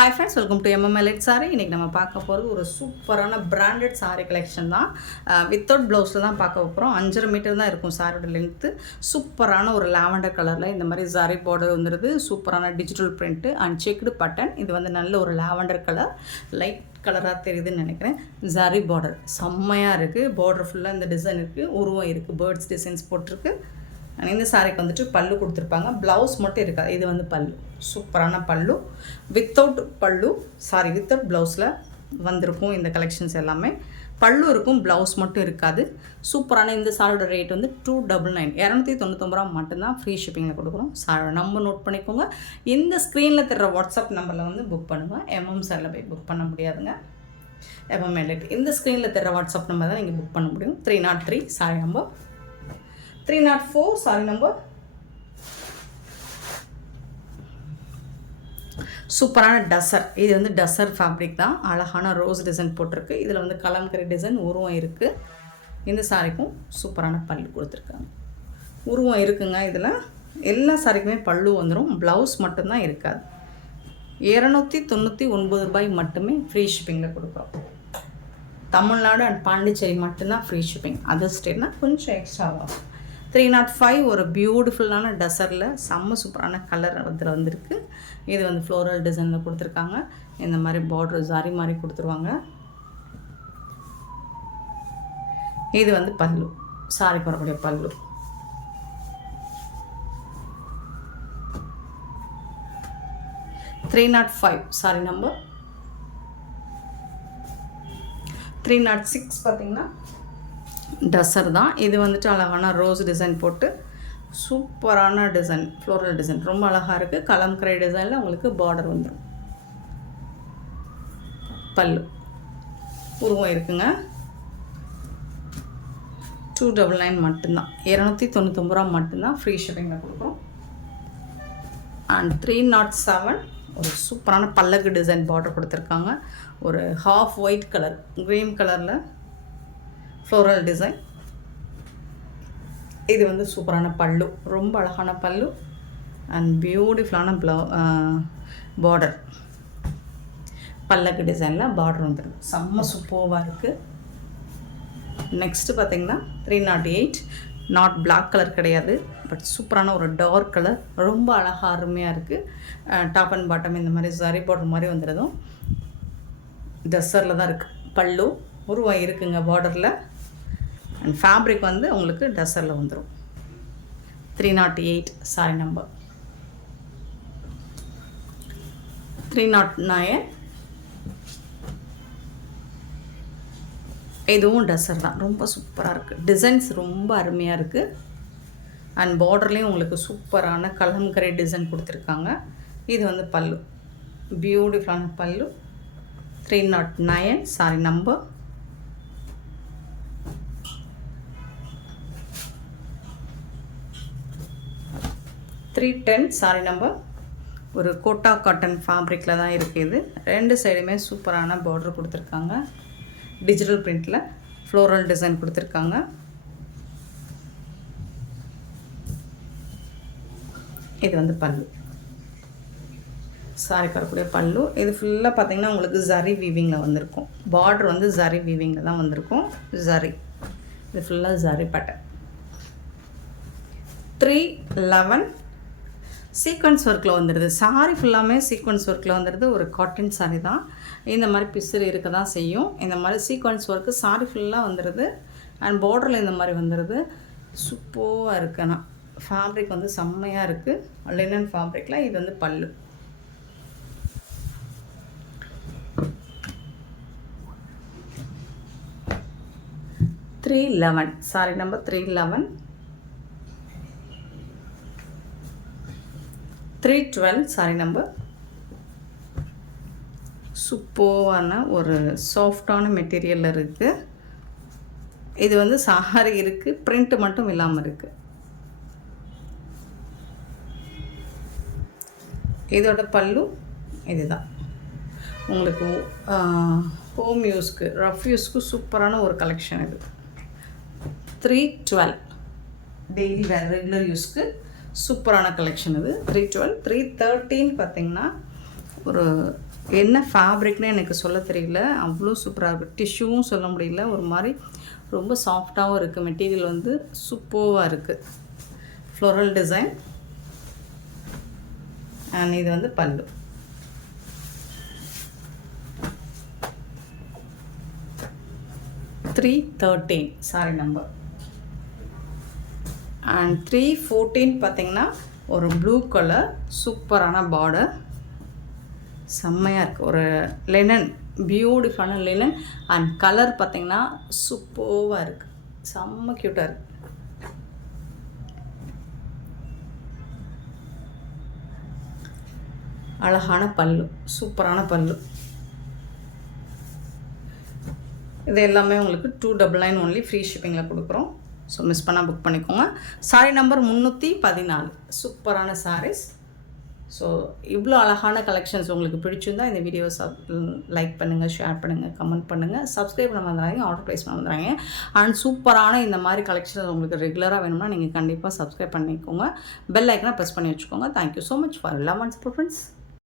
Hi friends, welcome to எம்எம்எல்எட் சாரி. இன்றைக்கி நம்ம பார்க்க போகிறது ஒரு சூப்பரான பிராண்டட் சாரி கலெக்ஷன் தான். வித்தவுட் ப்ளவுஸில் தான் பார்க்க போகிறோம். 5.5 மீட்டர் தான் இருக்கும் சாரியோட லென்த்து. சூப்பரான ஒரு லாவெண்டர் கலரில் இந்த மாதிரி சாரி பார்டர் வந்துடுது. சூப்பரான digital print and checked button. இது வந்து நல்ல ஒரு லாவெண்டர் கலர், லைட் கலராக தெரியுதுன்னு நினைக்கிறேன். சாரி பார்டர் செம்மையாக இருக்குது. பார்டர் ஃபுல்லாக இந்த டிசைன் இருக்குது, உருவம் இருக்குது, பேர்ட்ஸ் டிசைன்ஸ் போட்டிருக்கு. இந்த சாரிக்கு வந்துட்டு பல்லு கொடுத்துருப்பாங்க. ப்ளவுஸ் மட்டும் இருக்காது. இது வந்து பல்லு, சூப்பரான பல்லு. வித்தவுட் ப்ளவுஸில் வந்திருக்கும் இந்த கலெக்ஷன்ஸ் எல்லாமே. பல்லு இருக்கும், ப்ளவுஸ் மட்டும் இருக்காது. சூப்பரான இந்த சாரியோட ரேட் வந்து 299, 299 ரூபா மட்டும்தான். ஃப்ரீ ஷிப்பிங்கில் கொடுக்குறோம். சாரியோட நம்பர் நோட் பண்ணிக்கோங்க. இந்த ஸ்க்ரீனில் தர்ற வாட்ஸ்அப் நம்பரில் வந்து புக் பண்ணுங்கள். எம்எம் சாரில் போய் புக் பண்ண முடியாதுங்க. எம்எம்எல்எட் இந்த ஸ்க்ரீனில் தர்ற வாட்ஸ்அப் நம்பர் தான் நீங்கள் புக் பண்ண முடியும். 303 சாரி நம்பர், 304 சாரி நம்பர். சூப்பரான டசர். இது வந்து டசர் ஃபேப்ரிக் தான். அழகான ரோஸ் டிசைன் போட்டிருக்கு. இதில் வந்து கலம்கரி டிசைன் உருவம் இருக்குது. இந்த சாரிக்கும் சூப்பரான பல்லு கொடுத்துருக்காங்க. உருவம் இருக்குங்க. இதில் எல்லா சாரிக்குமே பல்லு வந்துடும், ப்ளவுஸ் மட்டும்தான் இருக்காது. 299 ரூபாய் மட்டுமே ஃப்ரீ ஷிப்பிங்கில் கொடுக்குறோம். தமிழ்நாடு அண்ட் பாண்டிச்சேரி மட்டும்தான் ஃப்ரீ ஷிப்பிங். அதர் ஸ்டேட்னால் கொஞ்சம் எக்ஸ்ட்ராவாகும். 305 ஒரு பியூட்டிஃபுல்லான டசரில் செம்ம சூப்பரான கலர் இதில் வந்திருக்கு. இது வந்து ஃப்ளோரல் டிசைனில் கொடுத்துருக்காங்க. இந்த மாதிரி பார்டர் சாரி மாதிரி கொடுத்துருவாங்க. இது வந்து பல்லு, சாரிக்கு வரக்கூடிய பல்லு. $305 சாரி நம்பர். 306 பார்த்திங்கன்னா டசர் தான். இது வந்துட்டு அழகான ரோஸ் டிசைன் போட்டு சூப்பரான டிசைன், ஃப்ளோரல் டிசைன் ரொம்ப அழகாக இருக்குது. கலம்கரை டிசைனில் உங்களுக்கு பார்டர் வந்துடும். பல்லு உருவம் இருக்குங்க. 299 மட்டும்தான், 299 ரூபா மட்டும்தான் ஃப்ரீ ஷிப்பிங்கில் கொடுக்குறோம். அண்ட் 307 ஒரு சூப்பரான பல்லக்கு டிசைன் பார்டர் கொடுத்துருக்காங்க. ஒரு ஹாஃப் ஒயிட் கலர், க்ரீன் கலரில் ஃப்ளோரல் டிசைன். இது வந்து சூப்பரான பல்லு, ரொம்ப அழகான பல்லு அண்ட் பியூட்டிஃபுல்லான பார்டர். பல்லக்கு டிசைனில் பார்டர் வந்துடும். செம்ம சூப்பராக இருக்குது. நெக்ஸ்ட்டு பார்த்திங்கன்னா 308 நாட் பிளாக் கலர் கிடையாது, பட் சூப்பரான ஒரு டார்க் கலர், ரொம்ப அழகாக அருமையாக இருக்குது. டாப் அண்ட் பாட்டம் இந்த மாதிரி சாரி பார்டர் மாதிரி வந்துடுதும். டசரில் தான் இருக்குது. பல்லு உருவம் இருக்குங்க பார்டரில். அண்ட் ஃபேப்ரிக் வந்து உங்களுக்கு டசரில் வந்துடும். 308 சாரி நம்பர். 309 இதுவும் டசர் தான். ரொம்ப சூப்பராக இருக்குது. டிசைன்ஸ் ரொம்ப அருமையாக இருக்குது. அண்ட் பார்டர்லேயும் உங்களுக்கு சூப்பரான கலம்கரை டிசைன் கொடுத்துருக்காங்க. இது வந்து பல்லு, பியூட்டிஃபுல்லான பல்லு. 309 சாரி நம்பர். 310 sorry number. ஒரு கோட்டா காட்டன் ஃபேப்ரிக்கில் தான் இருக்குது. இது ரெண்டு சைடுமே சூப்பரான பார்டர் கொடுத்துருக்காங்க. டிஜிட்டல் பிரிண்டில் ஃப்ளோரல் டிசைன் கொடுத்துருக்காங்க. இது வந்து பல்லு, சாரி வரக்கூடிய பல்லு. இது ஃபுல்லாக பார்த்திங்கன்னா உங்களுக்கு ஜரி வீவிங்கில் வந்திருக்கும். பார்டர் வந்து ஜரி வீவிங்கில் தான் வந்திருக்கும். ஜரி, இது ஃபுல்லாக ஜரி பட்டன். 311 சீக்வன்ஸ் ஒர்க்கில் வந்துடுது. சாரி ஃபுல்லாமே சீக்வன்ஸ் ஒர்க்கில் வந்துடுது. ஒரு காட்டன் சாரி தான். இந்த மாதிரி பிசுறு இருக்க தான் செய்யும். இந்த மாதிரி சீக்வன்ஸ் ஒர்க்கு சாரி ஃபுல்லாக வந்துடுது. அண்ட் பார்டரில் இந்த மாதிரி வந்துடுது. சூப்பராக இருக்குது. ஆனால் ஃபேப்ரிக் வந்து செம்மையாக இருக்குது. லினன் ஃபேப்ரிக்கில். இது வந்து பல்லு. $311 சாரி நம்பர். 311 312 sorry number. சூப்பரான ஒரு சாஃப்டான மெட்டீரியலில் இருக்குது. இது வந்து சாரி இருக்குது, பிரிண்ட் மட்டும் இல்லாமல் இருக்குது. இதோட பல்லு இதுதான். உங்களுக்கு ஹோம் யூஸ்க்கு, ரஃப் யூஸ்க்கு சூப்பரான ஒரு கலெக்ஷன் இது. 312 டெய்லி வேர் ரெகுலர் யூஸ்க்கு சூப்பரான கலெக்ஷன் இது. 312 313 பார்த்திங்கன்னா ஒரு என்ன ஃபேப்ரிக்னு எனக்கு சொல்ல தெரியல, அவ்வளோ சூப்பராக இருக்குது. டிஷ்யூவும் சொல்ல முடியல, ஒரு மாதிரி ரொம்ப சாஃப்டாகவும் இருக்குது. மெட்டீரியல் வந்து சூப்பராக இருக்குது. Floral design. அண்ட் இது வந்து பல்லு. $313 சாரி நம்பர். அண்ட் 314 பார்த்திங்கன்னா ஒரு ப்ளூ கலர் சூப்பரான பார்டர், செம்மையாக இருக்குது. ஒரு லெனன், பியூட்டிஃபுல்லான லெனன். அண்ட் கலர் பார்த்திங்கன்னா சூப்பராக இருக்குது, செம்ம க்யூட்டாக இருக்குது. அழகான பல்லு, சூப்பரான பல்லு. இது எல்லாமே உங்களுக்கு 299 ஒன்லி, ஃப்ரீ ஷிப்பிங்கில் கொடுக்குறோம். ஸோ மிஸ் பண்ணால் புக் பண்ணிக்கோங்க. Sorry number 314. சூப்பரான சாரீஸ். ஸோ இவ்வளோ அழகான கலெக்ஷன்ஸ் உங்களுக்கு பிடிச்சிருந்தா இந்த வீடியோஸை லைக் பண்ணுங்கள், ஷேர் பண்ணுங்கள், கமெண்ட் பண்ணுங்கள், சப்ஸ்கிரைப் பண்ண வந்துடுறாங்க, ஆர்டர் ப்ளேஸ் பண்ண வந்துடுறாங்க. அண்ட் சூப்பரான இந்த மாதிரி கலெக்ஷன்ஸ் உங்களுக்கு ரெகுலராக வேணும்னா நீங்கள் கண்டிப்பாக சப்ஸ்கிரைப் பண்ணிக்கோங்க. பெல் ஐக்கனை ப்ரெஸ் பண்ணி வச்சுக்கோங்க. Thank you so much for love and support friends.